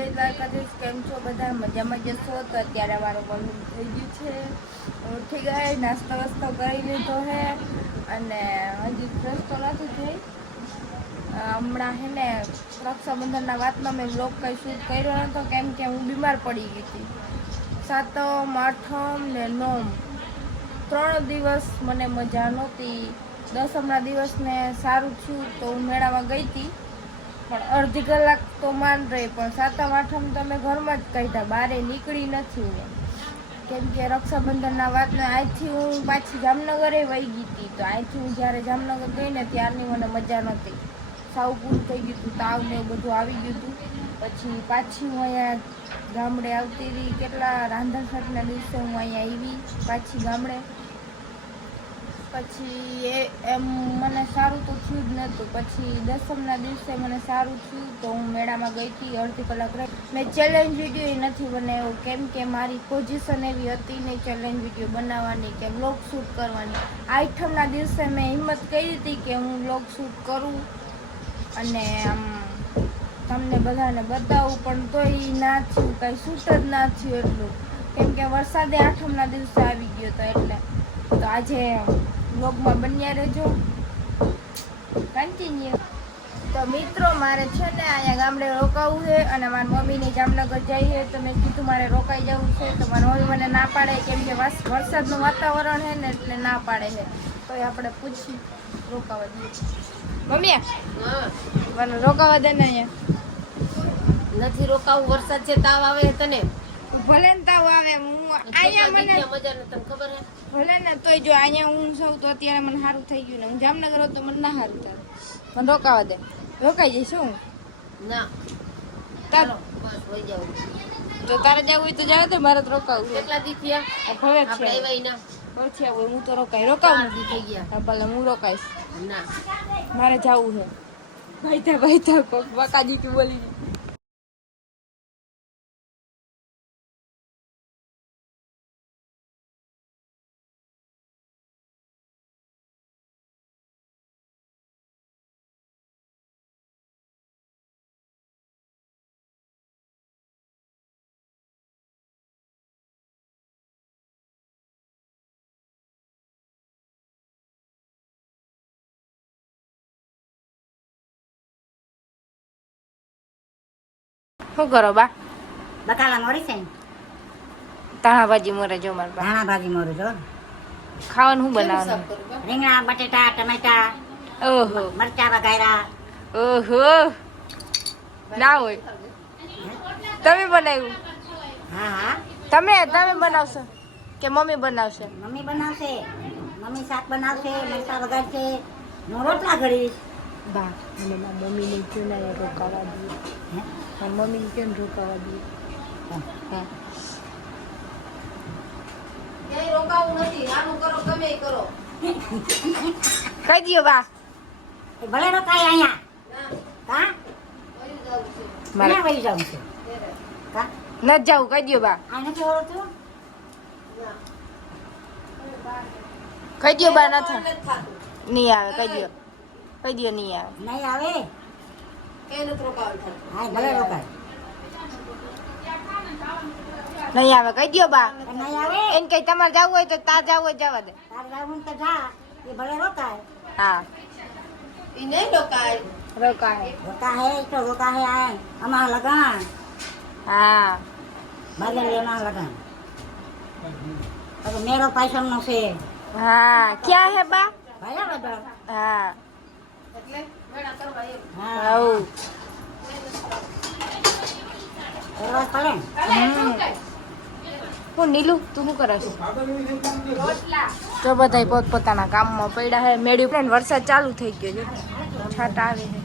જય દ્વારકાધીશ. કેમ છો બધા? મજામાં જશો? તો અત્યારે અમારું બોલવું થઈ ગયું છે. ઉઠી ગઈ, નાસ્તો વાસ્તો કરી લીધો છે અને હજી ફ્રેશ તો નથી થઈ. હમણાં હે ને રક્ષાબંધનના વાતમાં મેં બ્લોગ કંઈ શૂટ કર્યો નહોતો કેમ કે હું બીમાર પડી ગઈ હતી. 7મ, 8મ ને 9મ 3 દિવસ મને મજા નહોતી. 10મના દિવસને સારું થયું તો હું મેળામાં ગઈ હતી, પણ અડધી કલાક તો માન રહી. પણ 7મ, 8મ તો મેં ઘરમાં જ કાઢ્યા, બહાર નીકળી નથી મેં. કેમ કે રક્ષાબંધનના વાતને અહીંથી હું પાછી જામનગરે વહી ગઈ હતી. તો અહીંથી હું જ્યારે જામનગર ગઈ ને ત્યારની મને મજા નહોતી. સાવ પૂરું થઈ ગયું હતું, તાવ ને એવું બધું આવી ગયું હતું. પછી પાછી હું અહીંયા ગામડે આવતી રહી. કેટલા રાંધણસઠના દિવસે હું અહીંયા આવી પાછી ગામડે. પછી એમ મને સારું તો થયું જ નહોતું. પછી 10મના દિવસે મને સારું થયું તો હું મેળામાં ગઈ હતી. અડધી કલાક રહી. મેં ચેલેન્જ વિડીયો નથી બનાવ્યો કેમ કે મારી પોઝિશન એવી હતી નહીં ચેલેન્જ વિડીયો બનાવવાની કે વ્લોગ શૂટ કરવાની. 8મના દિવસે મેં હિંમત કરી હતી કે હું વ્લોગ શૂટ કરું અને આમ તમને બધાને બતાવું, પણ તોય ના થયું, કાંઈ શૂટ જ ના થયું એટલું. કેમ કે વરસાદે 8મના દિવસે આવી ગયો હતો એટલે. તો આજે વ્લોગમાં બન્યા રહેજો કન્ટિન્યુ. તો મિત્રો મારે છે ને અહીંયા ગામડે રોકાવું છે અને મારી મમ્મીને જામનગર જઈએ તો મેં કીધું મારે રોકાઈ જવું છે. તો મારી મમ્મી મને ના પાડે કેમ કે વરસાદનું વાતાવરણ છે ને એટલે ના પાડે છે. તો આપણે પૂછી રોકાવા દઈએ. મમ્મી મને રોકાવા દે ને અહીંયા. નથી રોકાવું, વરસાદ છે, તાવ આવે તને. ભલે ને તાવ આવે, હું અહીંયા મને મજા ને તને ખબર હે. ભલે ને તોય જો અહીંયા હું સૌ તો અત્યારે મને સારું થઈ ગયું ને હું જામનગર હોત તો મને ના સારું થાય. મને રોકાવા દે. રોકાઈ જઈશ હું ના તારો બસ હોઈ જાવ. તો તારે જવું હોય તો જાવ દે, મારે તો રોકાવું છે. કેટલા દી થયા ભલે આપણે છે આવ્યા ના પછી આવું હું તો રોકાવું દી થઈ ગયા. હા ભલે હું રોકાઈશ. ના મારે જવું છે. ભાઈ થા કોક બકાજી કે બોલી શું કરો બા? બકાલા મોરી છે ને, તાણા ભાજી મોરે જો માર બા. ધાણા ભાજી મોરું જો, ખાવાનું શું બનાવવાનું? રીંગણા, બટેટા, ટમેટા, ઓહો મરચા વઘાર્યા. ઓહો ના હોય તમે બનાવ્યું? હા હા તમે બનાવશો કે મમ્મી બનાવશે? મમ્મી બનાવશે, મમ્મી શાક બનાવશે, મરચા વઘારશે, હું રોટલા ઘડીશ. બા મને મારા મમ્મીને ક્યું ના રોકાવા દઈએ. હે? મારા મમ્મીને કેમ રોકાવા દઈએ? હા ક્યાંય રોકાવું નથી, આનું કરો ગમે ઈ કરો. કહી દો બા. એ ભલે રોકાય અહીંયા. હા વયું જાવું છે. મારે ક્યાં વહી જવું છે? હા ન જાવું કહી દો બા. આ નથી ઓળખતું? કહી દો બા નથી નથી થાતું. નહીં આવે કહી દો નહીં આવે. નહીં આવે. ક્યાંય નથી રોકાવાનું થાતું. હા ભલે રોકાય. નહીં આવે કહી દો બા. નહીં આવે. એને કઈ તમારે જવું હોય તો તાર જવું હોય જવા દે. તારે જવું તો જા, એ ભલે રોકાય. હા ઈ નહીં રોકાય. રોકાય. રોકાય તો રોકાય. આ અમાર લગન હા બાજરીના લગન હવે મેરો પાયસમનો છે. હા ક્યાં હે બા? બરાબર. હા એટલે મેળા કરવા એમ. હા આવું કરવા પડે ને. હું નીલું તું શું કરસ? તો બધા પોતપોતાના કામમાં પડ્યા હે. મેળ્યું ને વરસાદ ચાલુ થઈ ગયો છે, છાંટા આવે છે.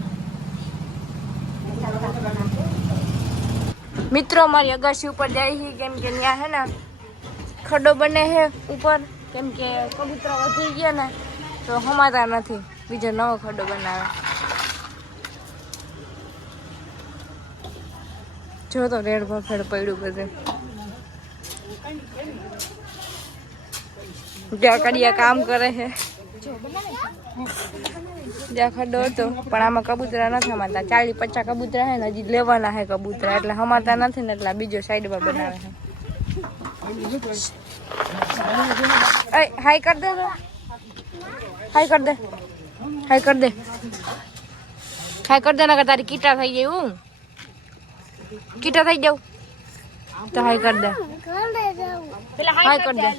મિત્રો મારી અગાસી ઉપર જાય છે કેમ કે ત્યાં હે ને ખડો બને છે ઉપર, કેમ કે કબૂતરા વધી ગયા ને તો હમાતા નથી, બીજો નવો ખડો બનાવે. જો તો રેડ ભફેડ પડ્યું બધું. ત્યાં કડિયા કામ કરે છે. જ્યાં ખડો હતો પણ આમાં કબૂતરા નથી હમાતા 40-50 કબૂતરા હે ને હજી લેવાના હે કબૂતરા એટલે હમાતા નથી ને એટલે બીજો સાઈડમાં બનાવે છે હાય કર દે હાય કર દે હાય કર દે હાય કર દે ના તારી કીટા થઈ ગઈ હું કીટા થઈ જાવ તો હાય કર દે પેલા હાય કર દે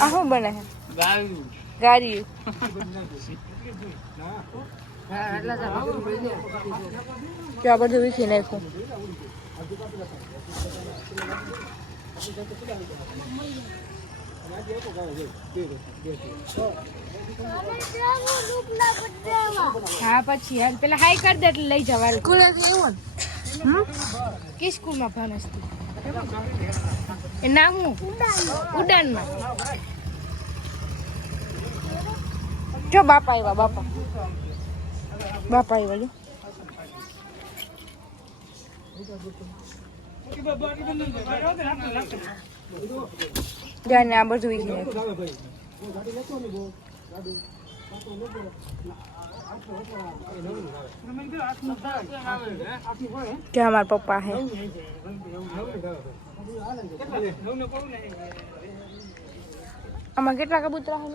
આહું બને ગાડી આ બધું વીખી નાખ્યું હા પછી યાર પેલા હાઈ કર દે એટલે લઈ જવા સ્કૂલ એવું કે સ્કૂલમાં ભણસ એ નામ ઉડાનમાં જો બાપા આવ્યા બાપા આવ્યા જો આ બધું વીખી क्या हमारे पप्पा है आमा કેટલા કબૂતરા હે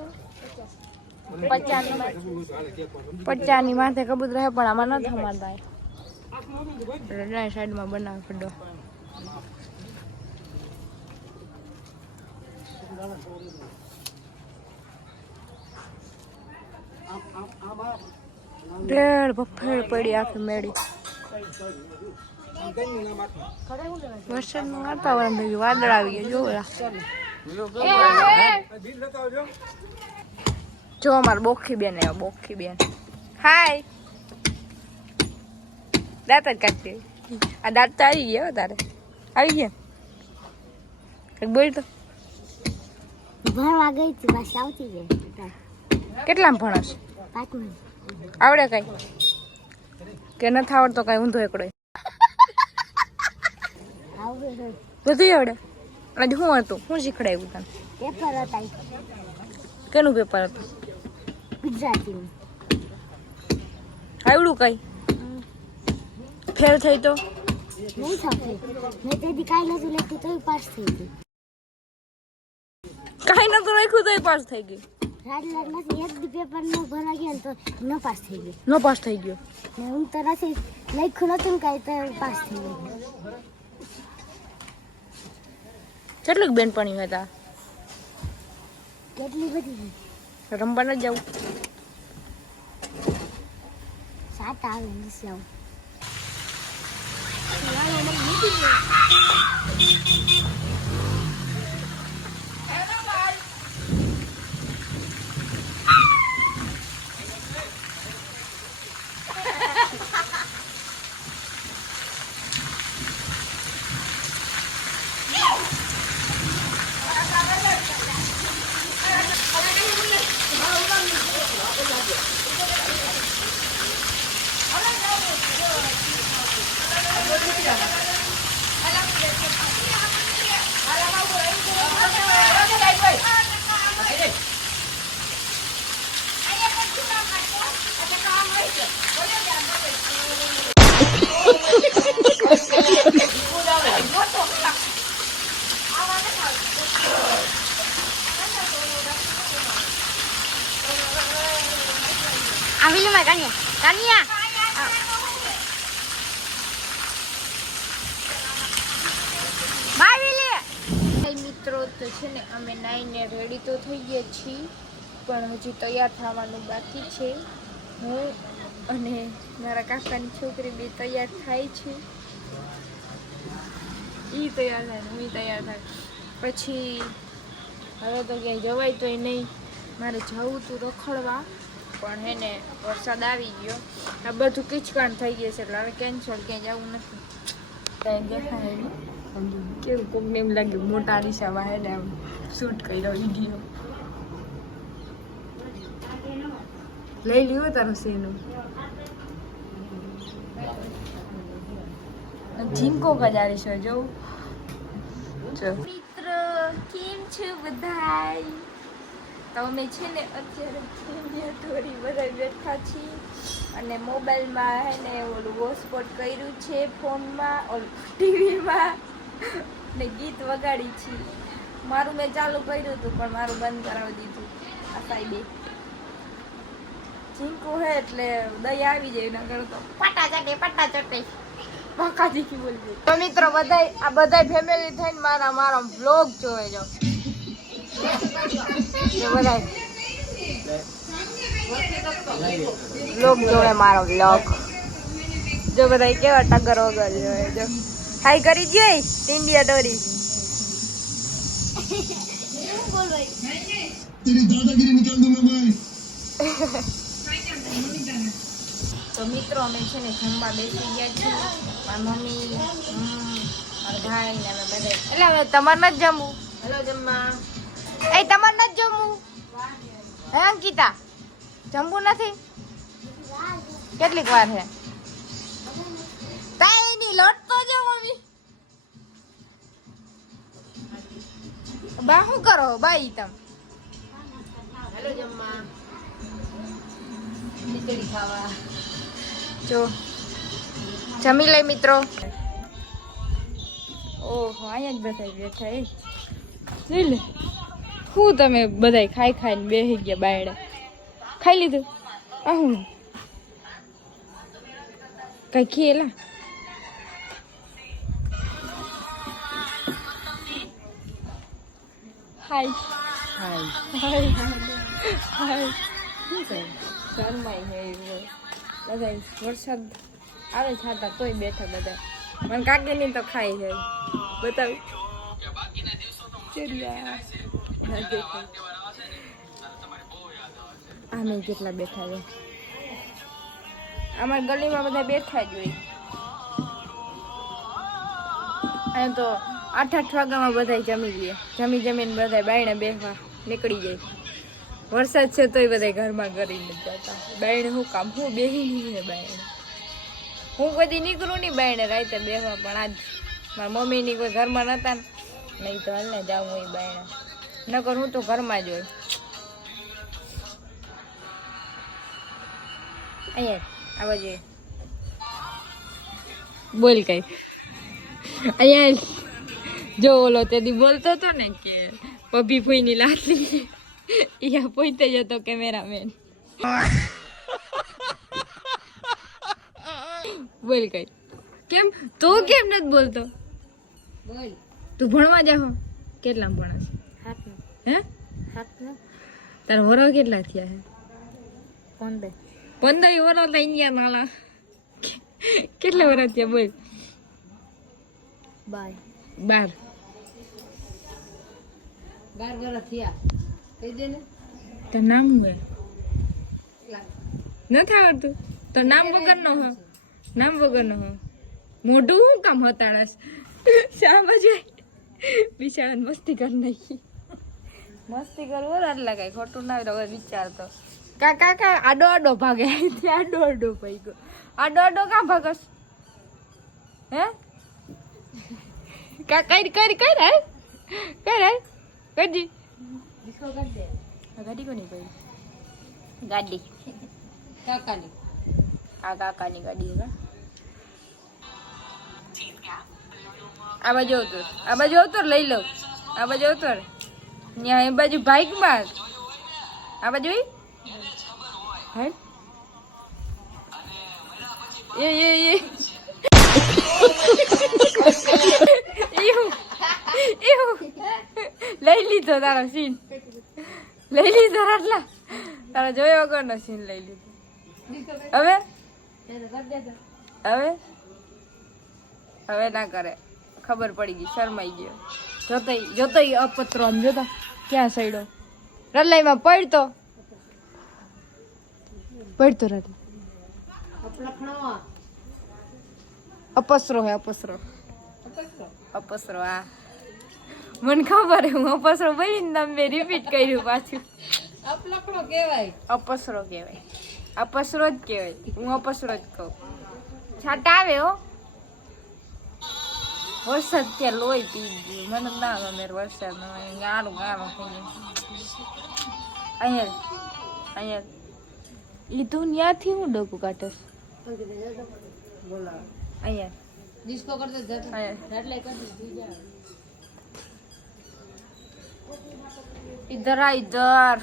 50 ની માથે કબૂતરા હે પણ આમાં નથી હમાતા એટલે સાઈડમાં બનાવ પડો રેડ બફેડ પડી આખી મેળી વરસાદનું વાતાવરણ થઈ ગયું વાદળ આવી ગયા જો અમારે બોખી બેન આવ્યા બોખી બેન હાય દાંત જ કાઢતી આ દાંત તો આવી ગયા તારે આવી ગયા બોલ તો ભણવા ગઈ હતી બસ આવતી ગઈ કેટલામાં ભણસ 5 આવડે કઈ કે નથી આવડતો કઈ ઊંધો એકડો આવડે બધું આવડે આજે શું હતું શું શીખડાયું તને પેપર હતા કેનું પેપર હતું ગુજરાતીનું આવડું કઈ ફેલ થઈ તો નહીં થશે મેં તેથી કાંઈ નતું લખ્યું તોય પાસ થઈ ગઈ કઈ નતું રાખ્યું તો પાસ થઈ ગઈ રાજલાલ નથી એક દી પેપર નો ભરવા ગયા તો ન પાસ થઈ ગયો નો પાસ થઈ ગયો ને હું તો નથી લખ્યું નતું ને કાંઈ તો પાસ થઈ ગયો કેટલીક બેનપણી હતા કેટલી બધી રમવા ન જવું 7 આવે નથી આવું આવી લે કાનિયા કાનિયા બાવી લે મિત્રો તો છે ને અમે નાઈને રેડી તો થઈ ગયા છીએ પણ હજી તૈયાર થવાનું બાકી છે હું અને મારા કાકાની છોકરી બે તૈયાર થાય છે એ તૈયાર થાય હું તૈયાર થાય પછી હવે તો ક્યાંય જવાય તોય નહીં મારે જવું તું રખડવા પણ હે ને વરસાદ આવી ગયો આ બધું કિચકાણ થઈ ગયું છે એટલે હવે કેન્સલ ક્યાંય જવું નથી કાંઈ દેખાય નહીં કેવું કોકને એમ લાગ્યું મોટા દિશામાં હે ને આમ શૂટ કર્યો વિડીયો લઈ લ્યો તારું સીનું ઝીંકો કજારી છે જો મિત્ર કેમ છો બધાય તો અમે છે ને અત્યારે થોડી બધા બેઠા છીએ અને મોબાઈલમાં હે ને ઓલું હોટસ્પોટ કર્યું છે ફોનમાં ઓલું ટીવીમાં ને ગીત વગાડી છીએ મારું મેં ચાલુ કર્યું હતું પણ મારું બંધ કરાવી દીધું આ સાઈડે ઝીંકો હે એટલે દહીં આવી જાય ના કરો તો પટા ચટે બાકાજી બોલજો તો મિત્રો બધાય આ બધાય ફેમિલી થઈને મારો વ્લોગ જોવે જો બધાય વ્લોગ જોવે મારો વ્લોગ જો બધાય કેવા ટગર વગર જોવે જો હાઈ કરી જોઈ ઇન્ડિયા ડોરી તો મિત્રો અમે છે ને જમવા બેસી ગયા છીએ મારા મમ્મી મારા ભાઈ ને અમે બધા એટલે હવે તમારે નથી જમવું હેલો જમવા એ તમારે નથી જમવું હે અંકિતા જમવું નથી કેટલીક વાર છે તાઈ ની લોટ તો જો મમ્મી બા શું કરો બાઈ તમે હેલો જમવા ખીચડી ખાવા જો જમી લઈ મિત્રો ઓહો અહીંયા જ બધા બેઠા એ જોઈ લે શું તમે બધા ખાઈ ખાઈને બેસી ગયા બાયડે ખાઈ લીધું આ હું કઈ ખેલા હાય હાય હાય હાય શરમાઈ હે બધા વરસાદ આવે છાતા તોય બેઠા બધા મને કાકીની તો ખાઈ છે બતાવ આમે કેટલા બેઠા છે અમારી ગલીમાં બધા બેઠા જ હોય અહીં તો 8 વાગ્યામાં બધા જમી લે જમીને બધા બાયણે બેસવા નીકળી જાય વરસાદ છે તોય બધા ઘરમાં કરીને જતા બાયણે હું કામ હું બેસી નહીં બાયણે હું કદી નીકળું નહીં બાયણે રાતે બેસવા પણ આજ મારા મમ્મીની કોઈ ઘરમાં નતા નહીં તો હાલને જાઉં હોય બાયણે નકર હું તો ઘરમાં જ હોય અહીંયા આ બાજુ બોલ કઈ અહીંયા જો ઓલો તેદી બોલતો હતો ને કે પભી ફૂઈની લાટલી યા પોઈતે જ હતો કેમેરામેન બોલ કઈ કેમ તો કેમ નથી બોલતો બોલ તું ભણવા જાહો કેટલા ભણાશ હે તાર વરો કેટલા થયા હે 15 વરો થઈ ગયા નાલા કેટલા વરો થયા બોલ 12 12 થયા કહી દે ને તો નામ હે નથી આવડતું તો નામ વગરનો હો નામ વગરનો હો મોઢું હું કામ હતાડસ શામાં જોઈ બિચારા મસ્તી કરી નાખી મસ્તી કરવો આટલા કઈ ખોટું ના હોય વિચારતો કાકા આડો ભાગે આડો ભાઈ ગયો આડો કાં ભાગસ હે કા કઈ હે કરજી ડિસ્કો કરી દે ગાડી કોની પડી ગાડી કાકાની આ કાકાની ગાડી હે આ બાજુ ઉતર લઈ લઉં આ બાજુ ઉતર ત્યાં એ બાજુ બાઈકમાં આ બાજુ હે એ લઈ લીધો તારો સીન લઈ લીધો આટલા તારો જોયો વગરનો સીન લઈ લીધો હવે ના કરે ખબર પડી ગઈ શરમાઈ ગયો જોતોય અપત્રો આમ જોતા ક્યાં સડ્યો રલાઈમાં પડતો રલા અપસરો હે અપસરો હા મને ખબર હે હું અપસરો બોલીને તમે રિપીટ કર્યું પાછું અપલખણો કહેવાય અપસરો કહેવાય અપસરો જ કહેવાય. હું અપસરો જ કહું. છાટા આવે હો. વરસાદ ત્યાં લોહી પી ગયું. મને ના ગમે વરસાદ. ગાળું ગાળું થઈ ગયું. અહીંયા ઈ તું ન્યાથી હું ડોકું કાઢસ. અહીંયા ડિસ્કો કરતો જતો એટલે કરી ઇધર આ ઇધર.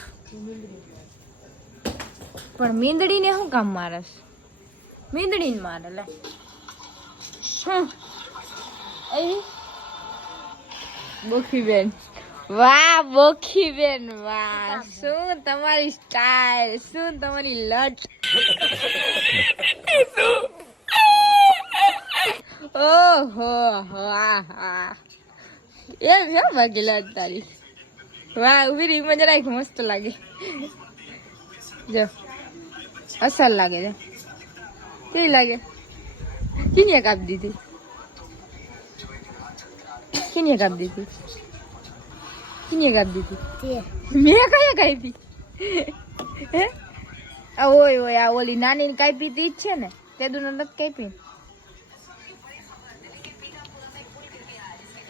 પણ મીંદડીને શું કામ મારસ? મીંદડીને મારે લે. બોખી બેન, વાહ બોખી બેન વાહ. શું તમારી સ્ટાઇલ, શું તમારી લટ. ઓહો હા એમ છે બાકી લટ તારી. વાહ ઉભી રહી મજા રાખ, મસ્ત લાગે. જો અસર લાગે છે. કેવી લાગે? કિને કાપી દીધી? કિને કાપી દીધી? કિને કાપી દીધી? મેં કયા કાપી? હે ઓય ઓય આ ઓલી નાની કાપી હતી જ છે ને, તે દુનો નથી કાપી.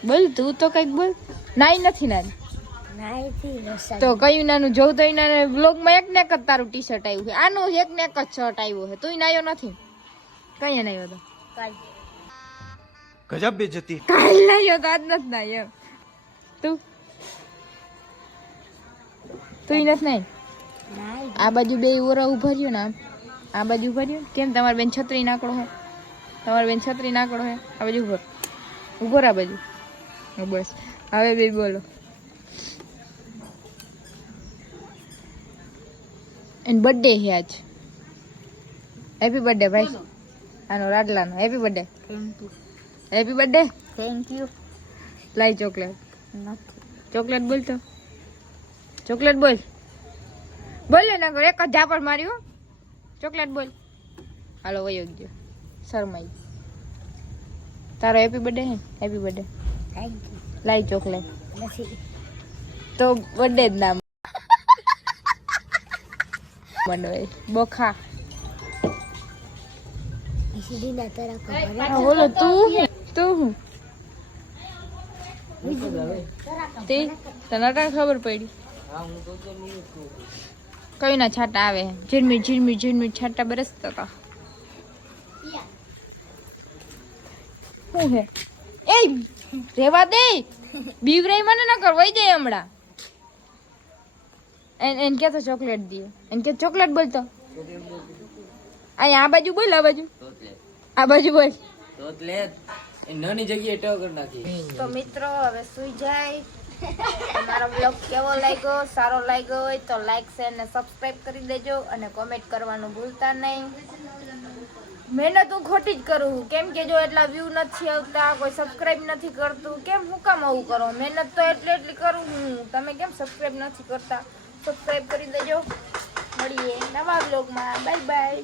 બોલ તું તો કઈક બોલ. નાઈ નથી નાની તો કયું નાનું જોઉં તો એના બ્લોગમાં એક ને એક જ તારું ટી શર્ટ આવ્યું છે. આનું એક ને એક જ શર્ટ આવ્યું છે. તું નાયો નથી? કઈ નાયો તો? ગજબ બેજતી. કાલ નાયો તો આજ નથી નાયો. તું નથી નાઈ? આ બાજુ બે ઓરા ઉભા રહ્યો ને, આ બાજુ ઉભા રહ્યો. કેમ તમારી બેન છત્રી નાકડો હે? તમારી બેન છત્રી નાકડો હે? આ બાજુ ઉભો ઉભો આ બાજુ. બસ હવે બે બોલો. એન બર્થડે છે આજ. હેપી બર્થડે ભાઈ. આનો રાડલાનો happy birthday. Happy birthday. Thank you. લાઈ ચોકલેટ. ચોકલેટ બોલ તો. ચોકલેટ બોલ. બોલ ને નગર એક જ ઝાપડ માર્યું. ચોકલેટ બોલ. હાલો વયો ગયો શરમાઈ. તારો હેપી બર્થડે હે? Happy birthday. Thank you. લાઈ ચોકલેટ. નથી તો બર્થડે જ નામ મંડવાય બોખા. સીધીના તરફ બોલો તું હું તે તને ખબર પડી? કઈ ના છાટા આવે. ઝીરમી ઝીરમી ઝીરમી છાટા બરસતા હતા. શું હે? એ રેવા દે. બીવરાઈ મને ન કર, વઈ જાય હમણાં. એન કે તો ચોકલેટ દે. એન કે ચોકલેટ બોલતો. અહીંયા આ બાજુ બોલ. આ બાજુ આ બાજુ બોલ. નાની જગ્યાએ ટ કરી નાખી. તો મિત્રો હવે સુઈ જાય. તમારો બ્લોગ કેવો લાગ્યો? સારો લાગ્યો હોય તો લાઈક શેર ને સબસ્ક્રાઇબ કરી દેજો અને કોમેન્ટ કરવાનું ભૂલતા નહીં. મહેનત હું ખોટી જ કરું છું, કેમ કે જો એટલા વ્યૂ નથી આવતા, કોઈ સબસ્ક્રાઇબ નથી કરતું. કેમ હું કામ આવું કરો? મહેનત તો એટલી કરું હું, તમે કેમ સબસ્ક્રાઇબ નથી કરતા? સબસ્ક્રાઇબ કરી દેજો. મળીએ નવા બ્લોગમાં. Bye bye.